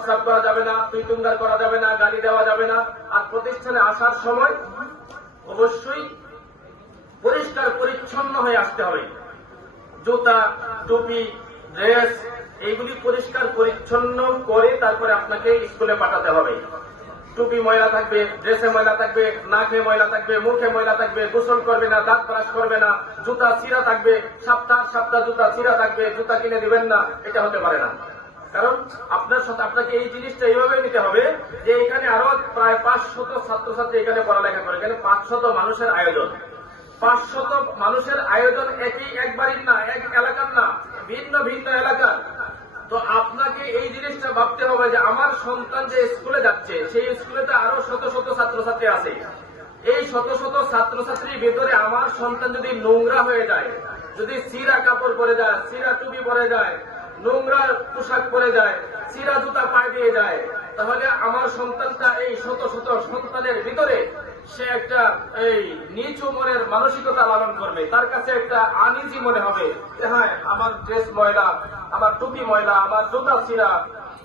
প্রস্রাব করা যাবে না তুই তুঙ্গার করা যাবে না, গালি দেওয়া যাবে না। আর প্রতিষ্ঠানে আসার সময় অবশ্যই পরিষ্কার, পরিচ্ছন্ন হয়ে আসতে হবে। জুতা, টুপি, ড্রেস, এইগুলি পরিষ্কার, পরিচ্ছন্ন করে তারপরে আপনাকে স্কুলে পাঠাতে হবে। টুপি ময়লা থাকবে, ড্রেসে ময়লা থাকবে, নাকে ময়লা থাকবে, মুখে ময়লা থাকবে, গোসল করবে না, দাঁত ব্রাশ করবে না, জুতা চিরা থাকবে, সপ্তাহ সপ্তাহ জুতা চিরা থাকবে, জুতা কিনে দিবেন না, এটা হতে পারে না। কারণ আপনার সাথে আপনাকে এই জিনিসটা এইভাবে নিতে হবে যে এখানে আরও প্রায় পাঁচ শত ছাত্রছাত্রী এখানে পড়ালেখা করে। এখানে পাঁচ শত মানুষের আয়োজন। পাঁচশত মানুষের আয়োজন একই এক বাড়ির না, এক এলাকার না, ভিন্ন ভিন্ন এলাকার। তো আপনাকে এই জিনিসটা ভাবতে হবে যে আমার সন্তান যে স্কুলে যাচ্ছে, সেই স্কুলেতে আরও শত শত ছাত্রছাত্রী আছে। এই শত শত ছাত্রছাত্রীর ভিতরে আমার সন্তান যদি নোংরা হয়ে যায়, যদি সিরা কাপড় পরে যায়, সিরা টুপি পরে যায় নোংরা পোশাক পরে যায় সিরা জুতা পায়ে দিয়ে যায়। তাহলে আমার সন্তানটা এই শত শত সন্তানের ভিতরে সে একটা এই নিচু মনের মানসিকতা লালন করবে। তার কাছে একটা আনিজি মনে হবে হ্যাঁ আমার ড্রেস ময়লা, আমার টুপি ময়লা, আমার জুতা ছিঁড়া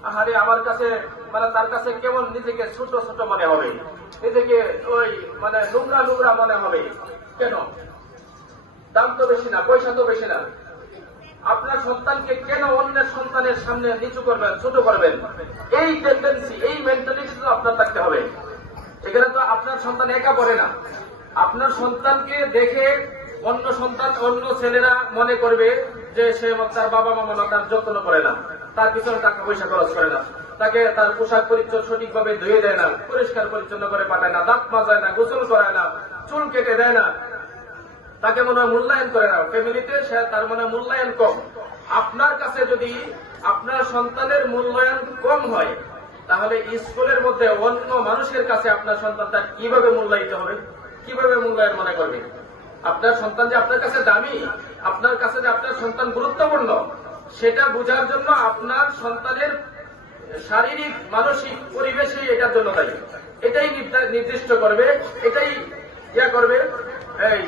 আহারে, আমার কাছে মানে তার কাছে কেমন নিজেকে ছোট ছোট মনে হবে। নিজেকে ওই মানে নোংরা নোংরা মনে হবে। কেন? দাম তো বেশি না, পয়সা তো বেশি না। আপনার সন্তানকে কেন অন্য সন্তানের সামনে নিচু করবেন, ছোট করবেন? এই টেন্ডেন্সি এই মেন্টালিটি তো আপনার থাকতে হবে। এখানে তো আপনার সন্তান একা পড়ে না। আপনার সন্তানকে দেখে অন্য সন্তান, অন্য ছেলেরা মনে করবে যে সে তার বাবা মা তার যত্ন করে না। তার পিছনে টাকা পয়সা খরচ করে না। তাকে তার পোশাক পরিচ্ছদ সঠিকভাবে ধুয়ে দেয় না, পরিষ্কার পরিচ্ছন্ন করে পাঠায় না, দাঁত মাজায় না, গোসল করায় না, চুল কেটে দেয় না। তাকে মনে হয় মূল্যায়ন করে না। ফ্যামিলিতে সে তার মনে মূল্যায়ন কম। আপনার কাছে যদি আপনার সন্তানের মূল্যায়ন কম হয়, তাহলে স্কুলের মধ্যে অন্য মানুষের কাছে আপনার সন্তানটা কীভাবে মূল্যায়িত হবে? কীভাবে মূল্যায়ন মনে করবে? আপনার সন্তান যে আপনার কাছে দামি, আপনার কাছে যে আপনার সন্তান গুরুত্বপূর্ণ, সেটা বোঝার জন্য আপনার সন্তানের শারীরিক, মানসিক পরিবেশে এটার জন্য দায়ী। এটাই নির্দিষ্ট করবে, এটাই ইয়া করবে, এই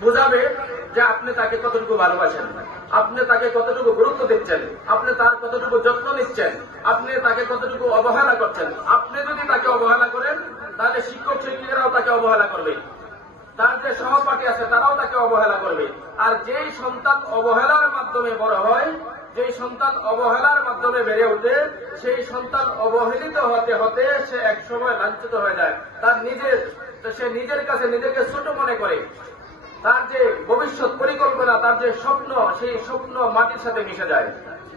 বুঝাবে যে আপনি তাকে কতটুকু ভালোবাসেন। আপনি তাকে কতটুকু গুরুত্ব দিচ্ছেন। আপনি তার কতটুকু যত্ন নিচ্ছেন। আপনি তাকে কতটুকু অবহেলা করছেন। আপনি যদি তাকে অবহেলা করেন, তাহলে শিক্ষক শিক্ষিকারাও তাকে অবহেলা করবে। তার যে সহপাঠী আছে, তারাও তাকে অবহেলা করবে। আর যেই সন্তান অবহেলার মাধ্যমে বড় হয়, যেই সন্তান অবহেলার মাধ্যমে বেড়ে ওঠে, সেই সন্তান অবহেলিত হতে হতে সে একসময় লাঞ্ছিত হয়ে যায়। তার নিজের, সে নিজের কাছে নিজেকে ছোট মনে করে। তার যে ভবিষ্যৎ পরিকল্পনা, তার যে স্বপ্ন, সেই স্বপ্ন মাটির সাথে মিশে যায়।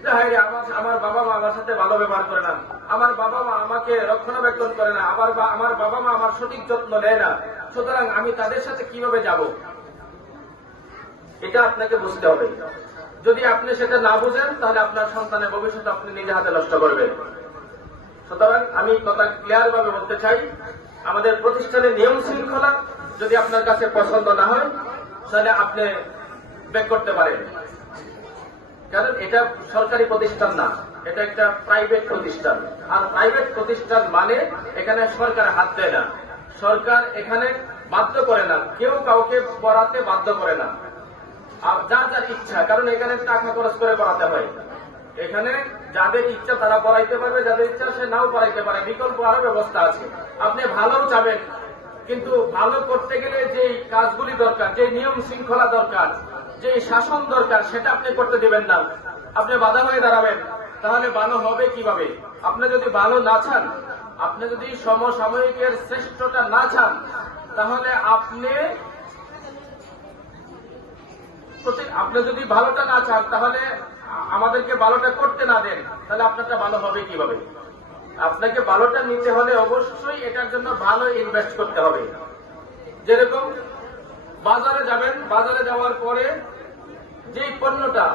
যে আমার আমার বাবা মা আমার সাথে ভালো ব্যবহার করে না। আমার বাবা মা আমাকে রক্ষণাবেক্ষণ করে না। আমার আমার বাবা মা আমার সঠিক যত্ন নেয় না। সুতরাং আমি তাদের সাথে কীভাবে যাব? এটা আপনাকে বুঝতে হবে। যদি আপনি সেটা না বুঝেন, তাহলে আপনার সন্তানের ভবিষ্যৎ আপনি নিজে হাতে নষ্ট করবেন। সুতরাং আমি কথা ক্লিয়ার ভাবে বলতে চাই, আমাদের প্রতিষ্ঠানের নিয়ম শৃঙ্খলা যদি আপনার কাছে পছন্দ না হয় তাহলে আপনি ব্যাক করতে পারেন। কারণ এটা সরকারি প্রতিষ্ঠান না, এটা একটা প্রাইভেট প্রতিষ্ঠান। আর প্রাইভেট প্রতিষ্ঠান মানে এখানে সরকার হাত দেয় না। সরকার এখানে বাধ্য করে না, কেউ কাউকে পড়াতে বাধ্য করে না। আর যার যার ইচ্ছা, কারণ এখানে টাকা খরচ করে পড়াতে হয়। এখানে যাদের ইচ্ছা তারা পড়াইতে পারবে, যাদের ইচ্ছা সে নাও পড়াইতে পারে। বিকল্প আরও ব্যবস্থা আছে। আপনি ভালো চাবেন কিন্তু ভালো করতে গেলে যে কাজগুলি দরকার যে নিয়ম শৃঙ্খলা দরকার যে শাসন দরকার, সেটা আপনি করতে দিবেন না। আপনি বাধা হয়ে দাঁড়াবেন, তাহলে ভালো হবে কীভাবে? আপনি যদি ভালো না চান, আপনি যদি সমসাময়িকের শ্রেষ্ঠটা না চান, তাহলে আপনি আপনি যদি ভালোটা না চান, তাহলে আমাদেরকে ভালোটা করতে না দেন, তাহলে আপনারটা ভালো হবে কীভাবে? আপনাকে ভালোটা নিতে হলে অবশ্যই এটার জন্য ভালো ইনভেস্ট করতে হবে। যেরকম বাজারে যাবেন, বাজারে যাওয়ার পরে যেই পণ্যটা,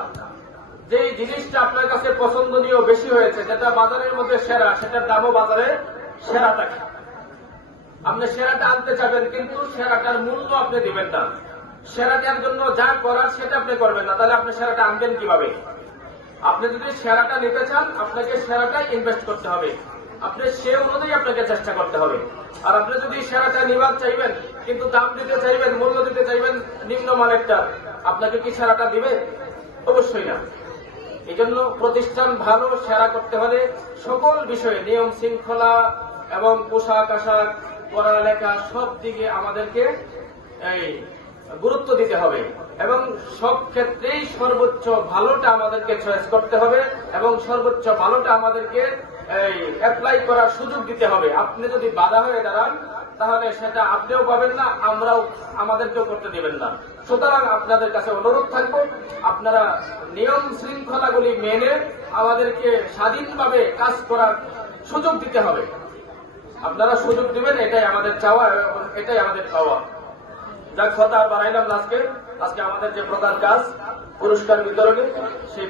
যেই জিনিসটা আপনার কাছে পছন্দনীয় বেশি হয়েছে যেটা বাজারের মধ্যে সেরা, সেটার দামও বাজারে সেরা থাকে। আপনি সেরাটা আনতে চাবেন, কিন্তু সেরাটার মূল্য আপনি দিবেন না। সেরাটার জন্য যা করার সেটা আপনি করবেন না, তাহলে আপনি সেরাটা আনবেন কীভাবে? আপনি যদি সেরাটা নিতে চান, আপনাকে সেরাটাই ইনভেস্ট করতে হবে। আপনি সে অনুযায়ী আপনাকে চেষ্টা করতে হবে। আর আপনি যদি সেরাটা নিবার চাইবেন, কিন্তু দাম দিতে চাইবেন, মূল্য দিতে চাইবেন নিম্ন নিম্নমানেরটা আপনাকে কি সেরাটা দিবে? অবশ্যই না। এই জন্য প্রতিষ্ঠান ভালো সেরা করতে হলে সকল বিষয়ে নিয়ম শৃঙ্খলা এবং পোশাক আশাক, পড়ালেখা সব দিকে আমাদেরকে এই গুরুত্ব দিতে হবে। এবং সব ক্ষেত্রেই সর্বোচ্চ ভালোটা আমাদেরকে চয়েস করতে হবে এবং সর্বোচ্চ ভালোটা আমাদেরকে অ্যাপ্লাই করার সুযোগ দিতে হবে। আপনি যদি বাধা হয়ে দাঁড়ান, তাহলে সেটা আপনিও পাবেন না, আমরাও, আমাদেরকেও করতে দেবেন না। সুতরাং আপনাদের কাছে অনুরোধ থাকব, আপনারা নিয়ম শৃঙ্খলাগুলি মেনে আমাদেরকে স্বাধীনভাবে কাজ করার সুযোগ দিতে হবে। আপনারা সুযোগ দিবেন, এটাই আমাদের চাওয়া এবং এটাই আমাদের পাওয়া। যাক কথা বাড়াইলাম আজকে। আজকে আমাদের যে প্রধান কাজ পুরস্কার বিতরণী সেই